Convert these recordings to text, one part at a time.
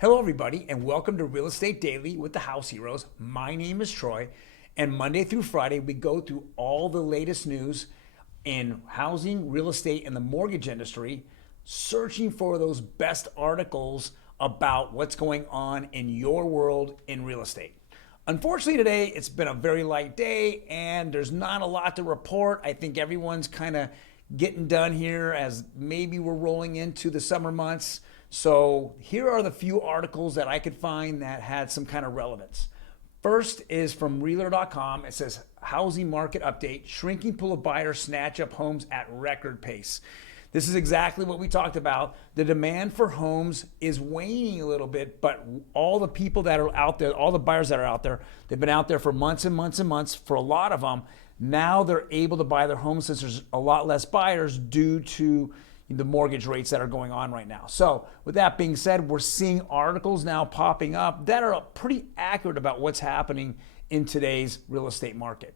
Hello, everybody, and welcome to Real Estate Daily with the House Heroes. My name is Troy, and Monday through Friday, we go through all the latest news in housing, real estate, and the mortgage industry, searching for those best articles about what's going on in your world in real estate. Unfortunately, today it's been a very light day, and there's not a lot to report. I think everyone's kind of getting done here as maybe we're rolling into the summer months. So here are the few articles that I could find that had some kind of relevance. First is from realtor.com. It says housing market update, shrinking pool of buyers snatch up homes at record pace. This is exactly what we talked about. The demand for homes is waning a little bit, but all the people that are out there, all the buyers that are out there, they've been out there for months and months and months. For a lot of them, now they're able to buy their homes since there's a lot less buyers due to the mortgage rates that are going on right now. So with that being said, we're seeing articles now popping up that are pretty accurate about what's happening in today's real estate market.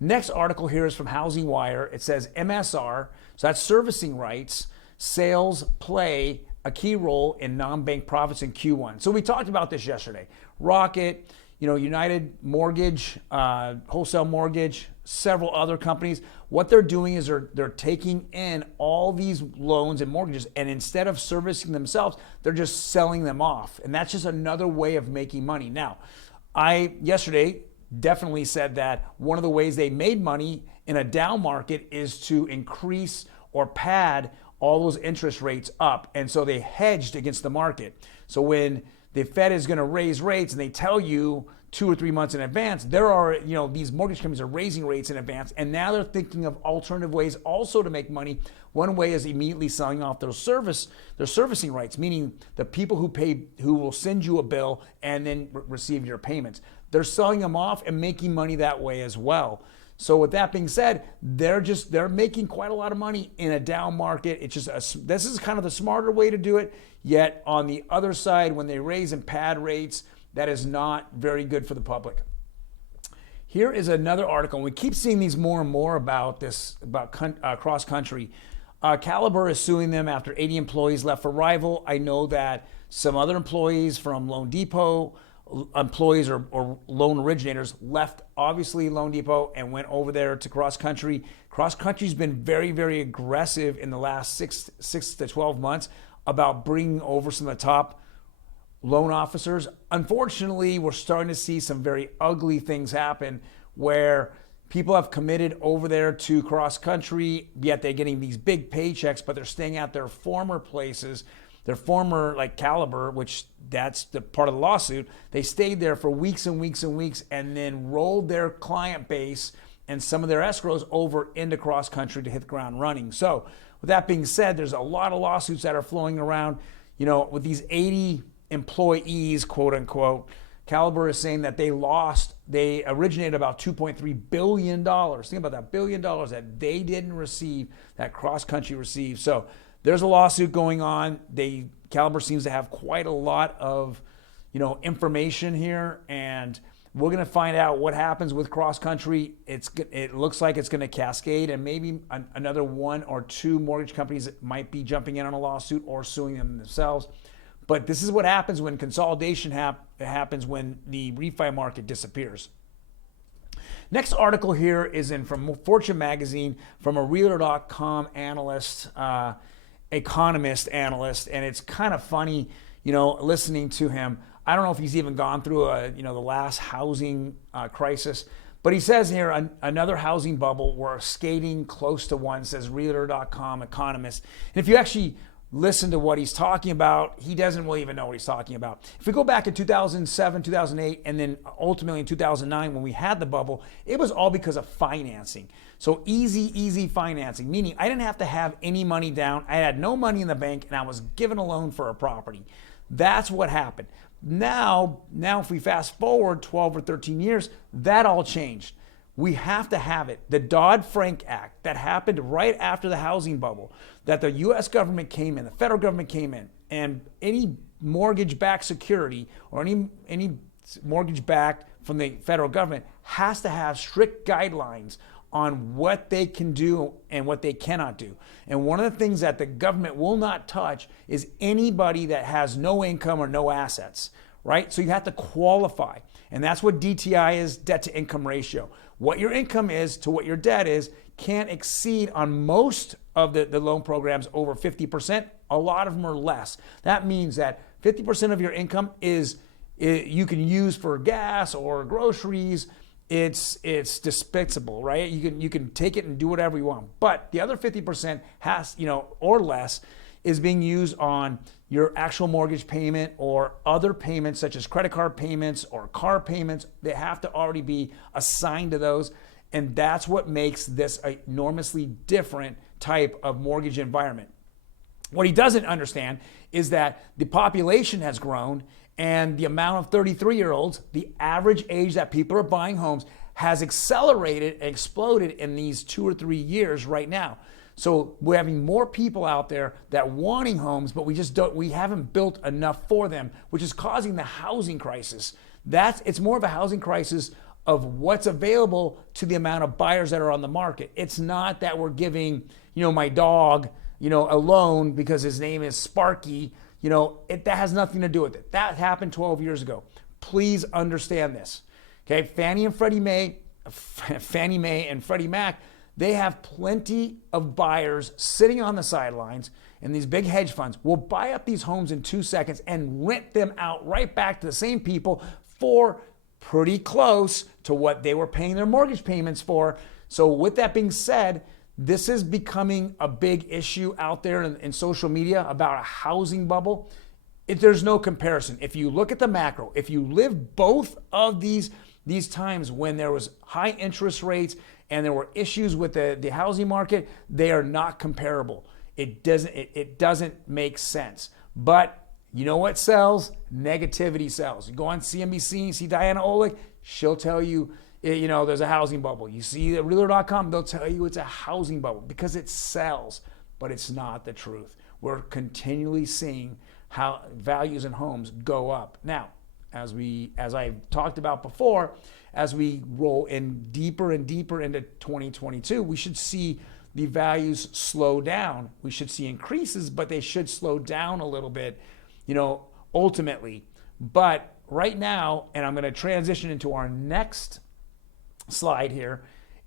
Next article here is from Housing Wire. It says MSR, so that's servicing rights, sales play a key role in non-bank profits in Q1. So we talked about this yesterday. Rocket, United Mortgage, Wholesale Mortgage, several other companies. What they're doing is they're taking in all these loans and mortgages, and instead of servicing themselves, they're just selling them off. And that's just another way of making money. Now, I yesterday definitely said that one of the ways they made money in a down market is to increase or pad all those interest rates up. And so they hedged against the market. So when the Fed is going to raise rates and they tell you 2 or 3 months in advance, there are, these mortgage companies are raising rates in advance, and now they're thinking of alternative ways also to make money. One way is immediately selling off their servicing rights, meaning the people who will send you a bill and then receive your payments. They're selling them off and making money that way as well. So with that being said, they're making quite a lot of money in a down market. This is kind of the smarter way to do it. Yet on the other side, when they raise and pad rates, that is not very good for the public. Here is another article, and we keep seeing these more and more about cross country. Caliber is suing them after 80 employees left for rival. I know that some other employees from Loan Depot, employees or loan originators left obviously Loan Depot and went over there to cross country. Cross country's been very, very aggressive in the last six to 12 months about bringing over some of the top loan officers. Unfortunately, we're starting to see some very ugly things happen where people have committed over there to cross country, yet they're getting these big paychecks, but they're staying at their former places, their former Caliber, which that's the part of the lawsuit. They stayed there for weeks and weeks and weeks and then rolled their client base and some of their escrows over into cross country to hit the ground running. So with that being said, there's a lot of lawsuits that are flowing around, with these 80 employees, quote unquote. Caliber is saying that they originated about $2.3 billion. Think about that, $1 billion that they didn't receive, that cross country received. So there's a lawsuit going on. Caliber seems to have quite a lot of, information here, and we're going to find out what happens with cross country. It looks like it's going to cascade, and maybe another 1 or 2 mortgage companies might be jumping in on a lawsuit or suing them themselves. But this is what happens when consolidation happens, when the refi market disappears. Next article here is from Fortune magazine from a realtor.com analyst, economist analyst, and it's kind of funny, listening to him. I don't know if he's even gone through the last housing crisis, but he says here another housing bubble. We're skating close to one, says realtor.com economist. And if you actually listen to what he's talking about, he doesn't really even know what he's talking about. If we go back in 2007, 2008, and then ultimately in 2009 when we had the bubble, it was all because of financing. So easy financing, meaning I didn't have to have any money down. I had no money in the bank, and I was given a loan for a property. That's what happened. Now if we fast forward 12 or 13 years, that all changed. We have to have it. The Dodd-Frank Act that happened right after the housing bubble, that the U.S. government came in, the federal government came in, and any mortgage-backed security or any mortgage-backed from the federal government has to have strict guidelines on what they can do and what they cannot do. And one of the things that the government will not touch is anybody that has no income or no assets, right? So you have to qualify. And that's what DTI is, debt to income ratio. What your income is to what your debt is can't exceed on most of the loan programs over 50%. A lot of them are less. That means that 50% of your income you can use for gas or groceries. It's despicable, right? You can take it and do whatever you want. But the other 50% has, or less, is being used on your actual mortgage payment or other payments such as credit card payments or car payments. They have to already be assigned to those. And that's what makes this an enormously different type of mortgage environment. What he doesn't understand is that the population has grown and the amount of 33-year-olds, the average age that people are buying homes, has accelerated and exploded in these 2 or 3 years right now. So we're having more people out there that wanting homes, but we haven't built enough for them, which is causing the housing crisis. It's more of a housing crisis of what's available to the amount of buyers that are on the market. It's not that we're giving, my dog, a loan because his name is Sparky. That has nothing to do with it. That happened 12 years ago. Please understand this. Okay, Fannie Mae and Freddie Mac, they have plenty of buyers sitting on the sidelines, and these big hedge funds will buy up these homes in 2 seconds and rent them out right back to the same people for pretty close to what they were paying their mortgage payments for. So with that being said, this is becoming a big issue out there in social media about a housing bubble. There's no comparison. If you look at the macro, if you live both of these times when there was high interest rates and there were issues with the housing market, they are not comparable. It doesn't make sense. But you know what sells? Negativity sells. You go on CNBC, see Diana Olick, she'll tell you, there's a housing bubble. You see at realtor.com, they'll tell you it's a housing bubble because it sells, but it's not the truth. We're continually seeing how values in homes go up. Now, as I've talked about before, as we roll in deeper and deeper into 2022, we should see the values slow down. We should see increases, but they should slow down a little bit, ultimately. But right now, and I'm going to transition into our next slide here,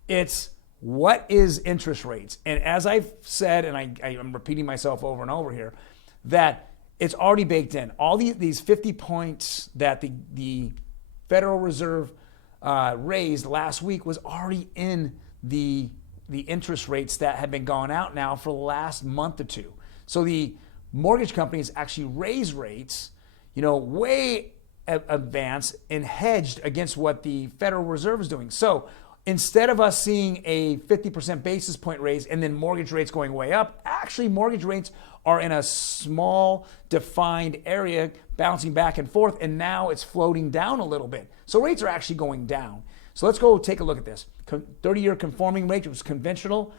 it's what is interest rates? And as I've said, and I'm repeating myself over and over here, that it's already baked in. All these 50 points that the Federal Reserve raised last week was already in the interest rates that have been going out now for the last month or two. So the mortgage companies actually raised rates, way advanced and hedged against what the Federal Reserve is doing. So instead of us seeing a 50% basis point raise and then mortgage rates going way up, actually mortgage rates are in a small defined area bouncing back and forth, and now it's floating down a little bit. So rates are actually going down. So let's go take a look at this. 30-year conforming rate, it was conventional.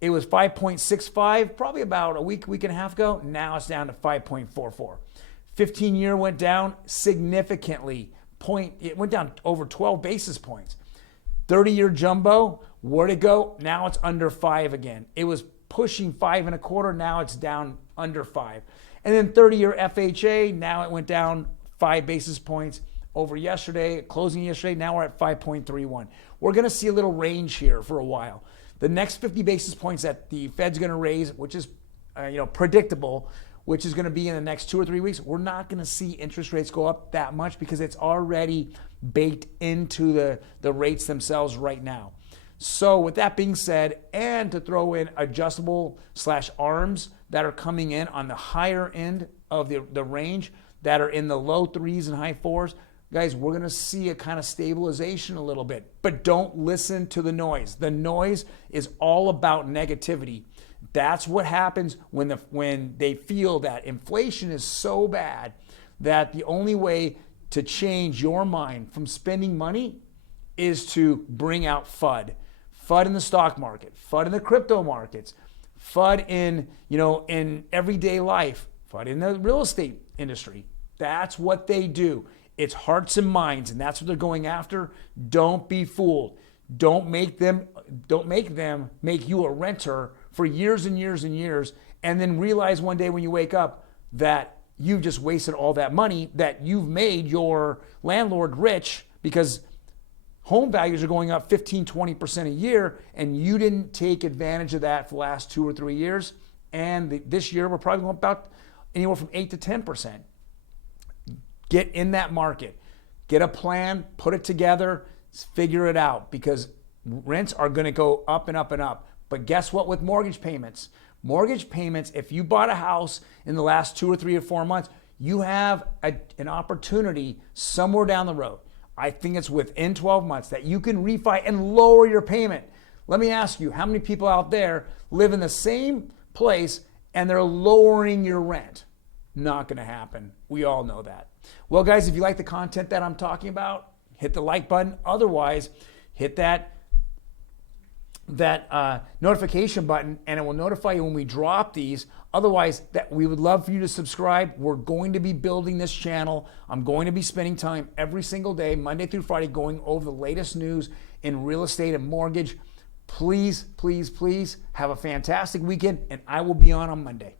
It was 5.65 probably about a week and a half ago. Now it's down to 5.44. 15-year went down significantly. It went down over 12 basis points. 30-year jumbo, where'd it go? Now it's under 5 again. It was pushing 5.25. Now it's down under 5. And then 30-year FHA, now it went down 5 basis points over closing yesterday. Now we're at 5.31. We're going to see a little range here for a while. The next 50 basis points that the Fed's going to raise, which is predictable, which is going to be in the next 2 or 3 weeks, we're not going to see interest rates go up that much because it's already baked into the rates themselves right now. So with that being said, and to throw in adjustable/ARMs that are coming in on the higher end of the range that are in the low 3s and high 4s, guys, we're going to see a kind of stabilization a little bit. But don't listen to the noise. The noise is all about negativity. That's what happens when they feel that inflation is so bad that the only way to change your mind from spending money is to bring out FUD. FUD in the stock market, FUD in the crypto markets, FUD in everyday life, FUD in the real estate industry. That's what they do. It's hearts and minds, and that's what they're going after. Don't be fooled. Don't make them make you a renter for years and years and years, and then realize one day when you wake up that you've just wasted all that money, that you've made your landlord rich because home values are going up 15, 20% a year, and you didn't take advantage of that for the last 2 or 3 years. And this year, we're probably going about anywhere from 8 to 10%. Get in that market. Get a plan, put it together, figure it out, because rents are going to go up and up and up. But guess what with mortgage payments? Mortgage payments, if you bought a house in the last 2 or 3 or 4 months, you have an opportunity somewhere down the road. I think it's within 12 months that you can refi and lower your payment. Let me ask you, how many people out there live in the same place and they're lowering your rent? Not going to happen. We all know that. Well, guys, if you like the content that I'm talking about, hit the like button. Otherwise, hit that notification button, and it will notify you when we drop these. Otherwise, that we would love for you to subscribe. We're going to be building this channel. I'm going to be spending time every single day, Monday through Friday, going over the latest news in real estate and mortgage. Please, please, please have a fantastic weekend, and I will be on Monday.